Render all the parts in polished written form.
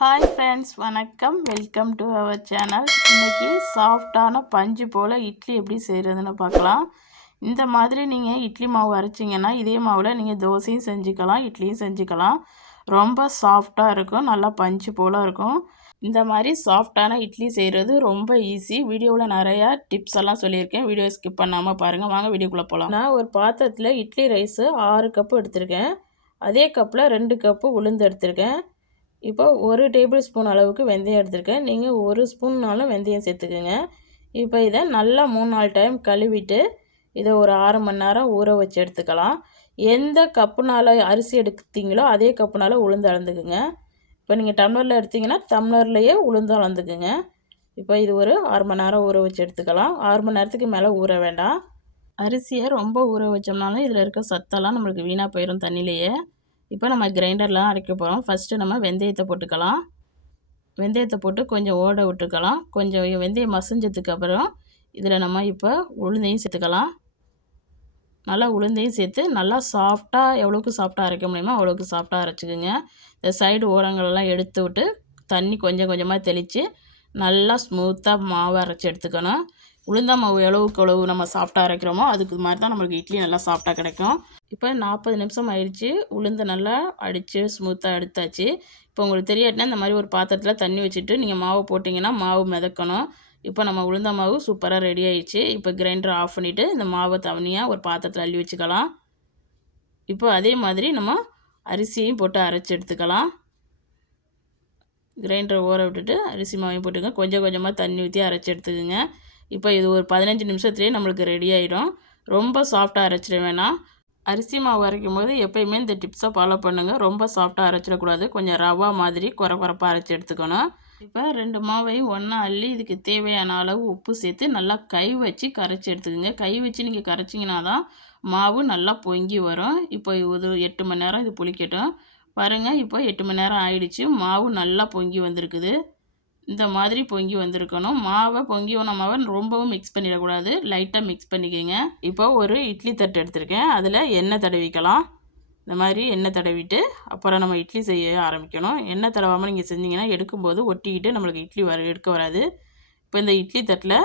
Hi friends, வணக்கம். Welcome to our channel. இன்றைக்கி சாஃப்டான பஞ்சு போல் இட்லி எப்படி செய்கிறதுன்னு பார்க்கலாம். இந்த மாதிரி நீங்கள் இட்லி மாவு அரைச்சிங்கன்னா இதே மாவில் நீங்கள் தோசையும் செஞ்சுக்கலாம், இட்லியும் செஞ்சுக்கலாம். ரொம்ப சாஃப்டாக இருக்கும், நல்லா பஞ்சு போல் இருக்கும். இந்த மாதிரி சாஃப்டான இட்லி செய்கிறது ரொம்ப ஈஸி. வீடியோவில் நிறையா டிப்ஸ் எல்லாம் சொல்லியிருக்கேன். வீடியோ ஸ்கிப் பண்ணாமல் பாருங்கள். வாங்க வீடியோக்குள்ளே போகலாம். நான் ஒரு பாத்திரத்தில் இட்லி ரைஸு 6 கப்பு எடுத்திருக்கேன். அதே கப்பில் 2 கப்பு உளுந்து எடுத்திருக்கேன். இப்போ 1 டேபிள் ஸ்பூன் அளவுக்கு வெந்தயம் எடுத்திருக்கேன். நீங்கள் 1 ஸ்பூன்னாலும் வெந்தயம் சேர்த்துக்குங்க. இப்போ இதை நல்லா 3-4 டைம் கழுவிட்டு இதை ஒரு 1/2 மணி நேரம் ஊற வச்சு எடுத்துக்கலாம். எந்த கப்புனால் அரிசி எடுத்தீங்களோ அதே கப்புனால் உளுந்து அளந்துக்குங்க. இப்போ நீங்கள் டம்ளரில் எடுத்திங்கன்னா டம்ளர்லேயே உளுந்து அளந்துக்குங்க. இப்போ இது ஒரு 1/2 மணி நேரம் ஊற வச்சு எடுத்துக்கலாம். 6 மணி நேரத்துக்கு மேலே ஊற வேண்டாம். அரிசியை ரொம்ப ஊற வச்சோம்னாலும் இதில் இருக்க சத்தெல்லாம் நம்மளுக்கு வீணாக போயிடும் தண்ணியிலேயே. இப்போ நம்ம கிரைண்டர்லாம் அரைக்க போகிறோம். ஃபஸ்ட்டு நம்ம வெந்தயத்தை போட்டுக்கலாம். வெந்தயத்தை போட்டு கொஞ்சம் ஓட விட்டுக்கலாம். கொஞ்சம் வெந்தயம் மசிஞ்சதுக்கப்புறம் இதில் நம்ம இப்போ உளுந்தையும் சேர்த்துக்கலாம். நல்லா உளுந்தையும் சேர்த்து நல்லா சாஃப்டாக எவ்வளோக்கு சாஃப்டாக அரைக்க முடியுமோ அவ்வளோக்கு சாஃப்டாக அரைச்சிக்குங்க. இந்த சைடு ஓரங்களெல்லாம் எடுத்து விட்டு தண்ணி கொஞ்சம் கொஞ்சமாக தெளித்து நல்லா ஸ்மூத்தாக மாவு அரைச்சி எடுத்துக்கணும். உளுந்தா மாவு எவ்வளவு நம்ம சாஃப்டாக அரைக்கிறோமோ அதுக்கு மாதிரி தான் நம்மளுக்கு இட்லி நல்லா சாஃப்டாக கிடைக்கும். இப்போ 40 நிமிஷம் ஆயிடுச்சு. உளுந்து நல்லா அடித்து ஸ்மூத்தாக எடுத்தாச்சு. இப்போ உங்களுக்கு தெரியாட்டினா இந்த மாதிரி ஒரு பாத்திரத்தில் தண்ணி வச்சுட்டு நீங்கள் மாவு போட்டிங்கன்னா மாவு மிதக்கணும். இப்போ நம்ம உளுந்த மாவு சூப்பராக ரெடி ஆயிடுச்சு. இப்போ கிரைண்டர் ஆஃப் பண்ணிவிட்டு இந்த மாவை தனியாக ஒரு பாத்திரத்தில் அள்ளி வச்சுக்கலாம். இப்போ அதே மாதிரி நம்ம அரிசியையும் போட்டு அரைச்சி எடுத்துக்கலாம். கிரைண்டரை ஊற விட்டுட்டு அரிசி மாவையும் போட்டுங்க. கொஞ்சம் கொஞ்சமாக தண்ணி ஊற்றி அரைச்சி எடுத்துக்கோங்க. இப்போ இது ஒரு 15 நிமிஷத்துலேயே நம்மளுக்கு ரெடி ஆகிடும். ரொம்ப சாஃப்டாக அரைச்சிட வேணாம். அரிசி மாவு அரைக்கும் போது எப்போயுமே இந்த டிப்ஸை ஃபாலோ பண்ணுங்கள். ரொம்ப சாஃப்டாக அரைச்சிடக்கூடாது. கொஞ்சம் ரவா மாதிரி குறப்பாக அரைச்சி எடுத்துக்கணும். இப்போ 2 மாவையும் ஒன்றா அள்ளி இதுக்கு தேவையான அளவு உப்பு சேர்த்து நல்லா கை வச்சு கரைச்சி எடுத்துக்கோங்க. கை வச்சு நீங்கள் கரைச்சிங்கன்னா தான் மாவு நல்லா பொங்கி வரும். இப்போ இது 8 மணி நேரம் இது புளிக்கட்டும். பாருங்கள், இப்போ 8 மணி நேரம் ஆயிடுச்சு. மாவு நல்லா பொங்கி வந்திருக்குது. இந்த மாதிரி பொங்கி வந்திருக்கணும். மாவை பொங்கின மாவை ரொம்பவும் மிக்ஸ் பண்ணிடக்கூடாது. லைட்டாக மிக்ஸ் பண்ணிக்கோங்க. இப்போ ஒரு இட்லி தட்டு எடுத்திருக்கேன். அதில் எண்ணெய் தடவிக்கலாம். இந்த மாதிரி எண்ணெய் தடவிட்டு அப்புறம் நம்ம இட்லி செய்ய ஆரம்பிக்கணும். எண்ணெய் தடவாமல் நீங்கள் செஞ்சிங்கன்னா எடுக்கும்போது ஒட்டிக்கிட்டு நம்மளுக்கு இட்லி எடுக்க வராது. இப்போ இந்த இட்லி தட்டில்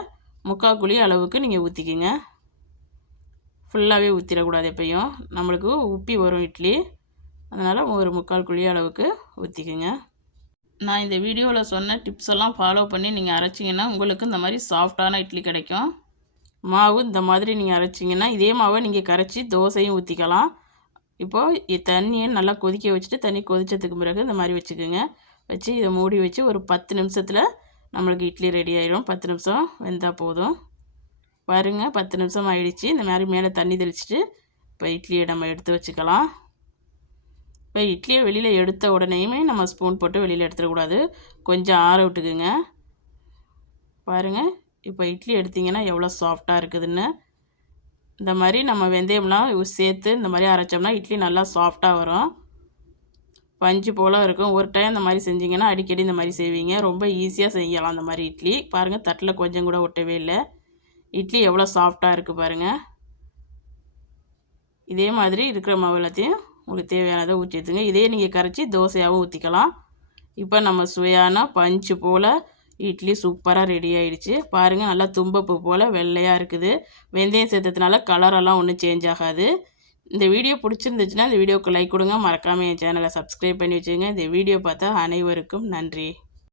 3/4 குழி அளவுக்கு நீங்கள் ஊற்றிக்கிங்க. ஃபுல்லாகவே ஊற்றிடக்கூடாது. எப்பயும் நம்மளுக்கு உப்பி வரும் இட்லி. அதனால் ஒரு 3/4 குழி அளவுக்கு ஊற்றிக்குங்க. நான் இந்த வீடியோவில் சொன்ன டிப்ஸ் எல்லாம் ஃபாலோ பண்ணி நீங்கள் அரைச்சிங்கன்னா உங்களுக்கு இந்த மாதிரி சாஃப்டான இட்லி கிடைக்கும். மாவு இந்த மாதிரி நீங்கள் அரைச்சிங்கன்னா இதே மாவை நீங்கள் கரைச்சி தோசையும் ஊற்றிக்கலாம். இப்போது தண்ணியை நல்லா கொதிக்க வச்சுட்டு தண்ணி கொதித்ததுக்கு பிறகு இந்த மாதிரி வச்சுக்கோங்க. வச்சு இதை மூடி வச்சு ஒரு 10 நிமிஷத்தில் நம்மளுக்கு இட்லி ரெடி ஆகிடும். 10 நிமிஷம் வெந்தால் போதும். பாருங்கள், 10 நிமிஷம் ஆகிடுச்சு. இந்த மாதிரி மேலே தண்ணி தெளிச்சிட்டு இப்போ இட்லியை நம்ம எடுத்து வச்சுக்கலாம். இப்போ இட்லியை வெளியில் எடுத்த உடனேயுமே நம்ம ஸ்பூன் போட்டு வெளியில் எடுத்துடக்கூடாது. கொஞ்சம் ஆற விட்டுக்குங்க. பாருங்கள், இப்போ இட்லி எடுத்திங்கன்னா எவ்வளோ சாஃப்டாக இருக்குதுன்னு. இந்த மாதிரி நம்ம வெந்தயம்லாம் சேர்த்து இந்த மாதிரி அரைச்சோம்னா இட்லி நல்லா சாஃப்டாக வரும். பஞ்சு போல் இருக்கும். ஒரு டைம் இந்த மாதிரி செஞ்சிங்கன்னா அடிக்கடி இந்த மாதிரி செய்வீங்க. ரொம்ப ஈஸியாக செய்யலாம் அந்த மாதிரி இட்லி. பாருங்கள், தட்டில் கொஞ்சம் கூட ஒட்டவே இல்லை. இட்லி எவ்வளோ சாஃப்டாக இருக்குது பாருங்கள். இதே மாதிரி இருக்கிற மாவு எல்லாத்தையும் உங்களுக்கு தேவையானதை ஊற்றி எடுத்துங்க. இதே நீங்கள் கரைச்சி தோசையாகவும் ஊற்றிக்கலாம். இப்போ நம்ம சுவையான பஞ்சு போல் இட்லி சூப்பராக ரெடி ஆகிடுச்சு. பாருங்கள், நல்லா தும்பப்பூ போல் வெள்ளையாக இருக்குது. வெந்தயம் சேர்த்ததுனால கலரெல்லாம் ஒன்றும் சேஞ்ச் ஆகாது. இந்த வீடியோ பிடிச்சிருந்துச்சுன்னா இந்த வீடியோவுக்கு லைக் கொடுங்க. மறக்காமல் என் சேனலை சப்ஸ்கிரைப் பண்ணி வச்சுங்க. இந்த வீடியோ பார்த்தா அனைவருக்கும் நன்றி.